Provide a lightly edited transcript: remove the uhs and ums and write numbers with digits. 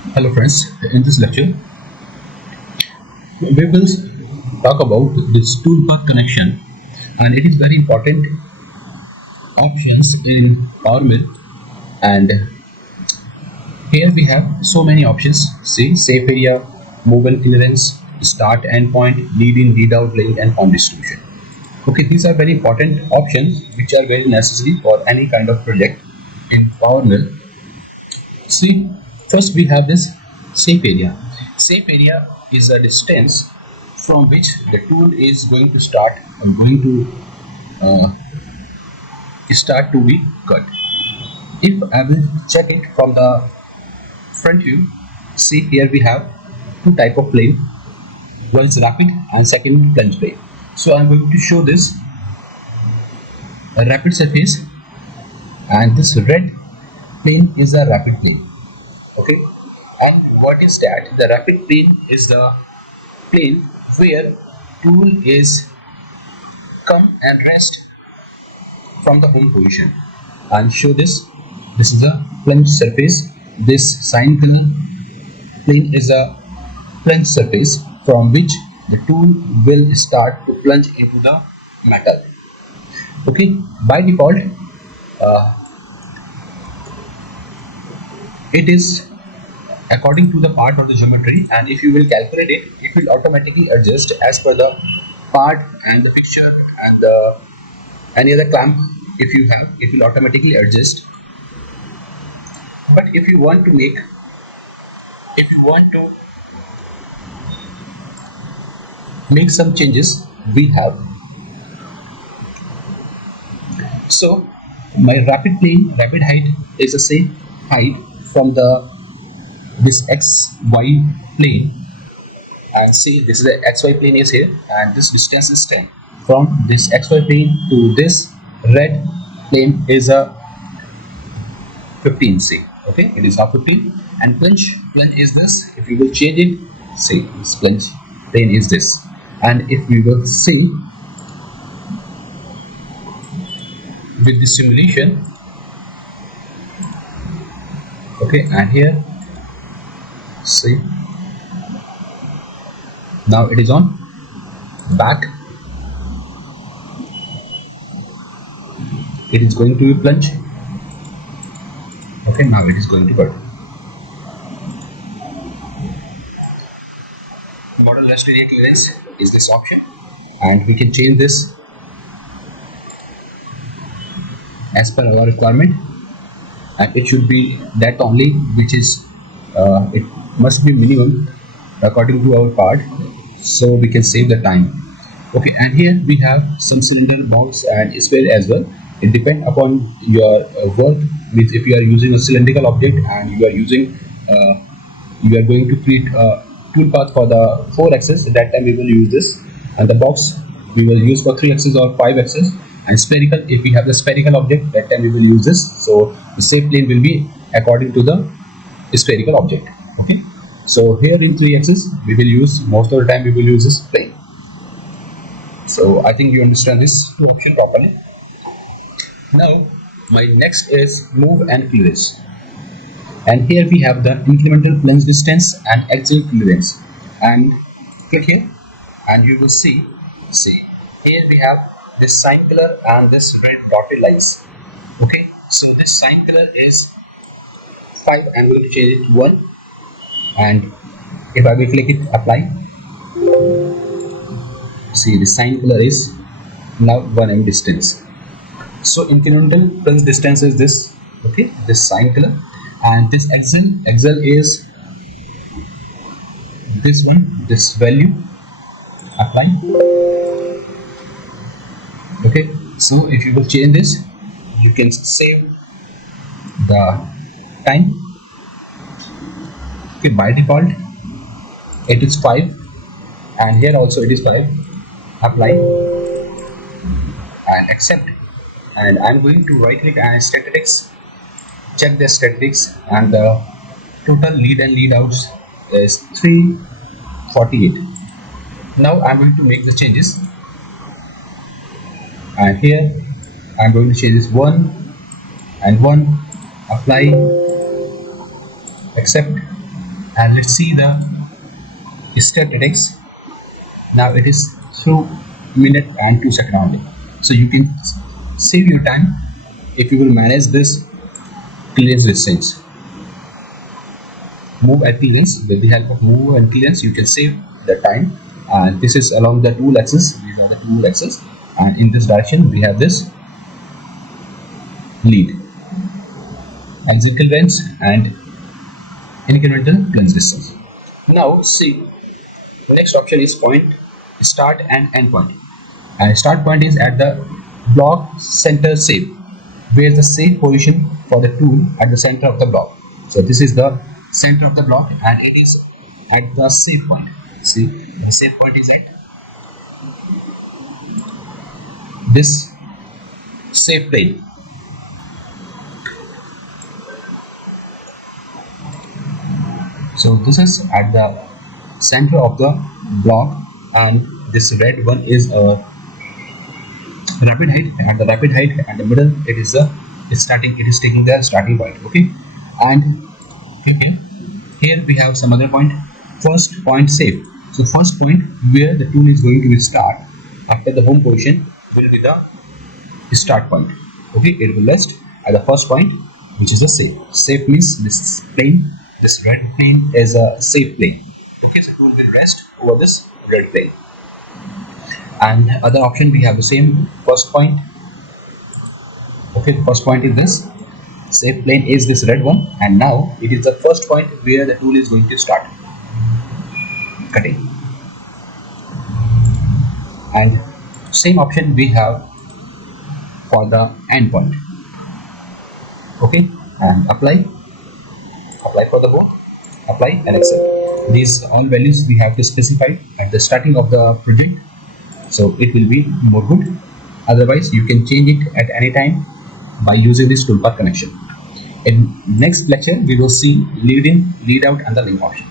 Hello friends, in this lecture we will talk about this toolpath connection, and it is very important options in PowerMill. And here we have so many options. See, safe area, move and clearance, start endpoint, lead in, lead out, link, and form distribution. Okay, these are very important options which are very necessary for any kind of project in PowerMill. See, first we have this safe area. Safe area is a distance from which the tool is going to start and going to start to be cut. If I will check it from the front view, see here we have two type of plane. One is rapid and second plunge plane. So I'm going to show this a rapid surface, and this red plane is a rapid plane. Okay, and what is that? The rapid plane is the plane where tool is come and rest from the home position. And show this. This is a plunge surface. This sine plane is a plunge surface from which the tool will start to plunge into the metal. Okay, by default it is according to the part of the geometry, and if you will calculate it, it will automatically adjust as per the part and the fixture and the any other clamp. If you have, it will automatically adjust. But if you want to make some changes, we have. So my rapid height is the same height from this XY plane, and see, this is the XY plane is here, and this distance is 10 from this XY plane to this red plane is a 15. See, okay, it is now 15. And plunge is this. If you will change it, see, this plunge plane is this. And if we will see with the simulation, okay, and here see, now it is on back, it is going to be plunge. Okay, now it is going to cut. Model rest area clearance is this option, and we can change this as per our requirement, and it should be that only which is it must be minimum according to our part, so we can save the time. Okay, and here we have some cylinder, box and sphere as well. It depends upon your work. Means if you are using a cylindrical object and you are using you are going to create a toolpath for the 4 axis, at that time we will use this, and the box we will use for 3 axis or 5 axis, and spherical, if we have the spherical object, that time we will use this. So the safe plane will be according to the spherical object. Okay, so here in 3 axis we will use, most of the time we will use this plane. So I think you understand this option properly. Now my next is move and clearance, and here we have the incremental plunge distance and axial clearance, and click here and you will see here we have this sine pillar and this red dotted lines. Okay, so this sine pillar is 5, I'm going to change it to 1, and if I will click it, apply, see, the sine pillar is now 1 m distance. So incremental plunge distance is this. Okay, this sine pillar, and this axial is this one, this value, apply. Okay, so if you will change this, you can save the time. Okay, by default it is 5, and here also it is 5. Apply and accept, and I'm going to right click and statistics, check the statistics, and the total lead and lead outs is 348. Now I'm going to make the changes, and here I'm going to change this 1 and 1, apply, accept, And let's see the statistics. Now it is through minute and 2 second only. So you can save your time if you will manage this clearance distance. Move and clearance. With the help of move and clearance, you can save the time. And this is along the tool axis. These are the tool axis, and in this direction we have this lead, axial length and incremental plunge distance. Now see, the next option is point start and end point. And start point is at the block center shape, where the safe position for the tool at the center of the block. So this is the center of the block, and it is at the safe point. See, the safe point is at this safe plane. So this is at the center of the block, and this red one is a rapid height. At the rapid height and the middle, it is taking the starting point. Okay, and here we have some other point. First point safe. So first point where the tool is going to start after the home position will be the start point. Okay, it will rest at the first point, which is a safe. Safe means this plane, this red plane is a safe plane. Okay, so tool will rest over this red plane. And other option we have the same first point. Okay, the first point is this safe plane is this red one, and now it is the first point where the tool is going to start cutting. And same option we have for the end point. Okay, and apply for the board, apply and accept. These all values we have to specify at the starting of the project, so it will be more good. Otherwise you can change it at any time by using this toolpath connection. In next lecture we will see lead in, lead out and the link option.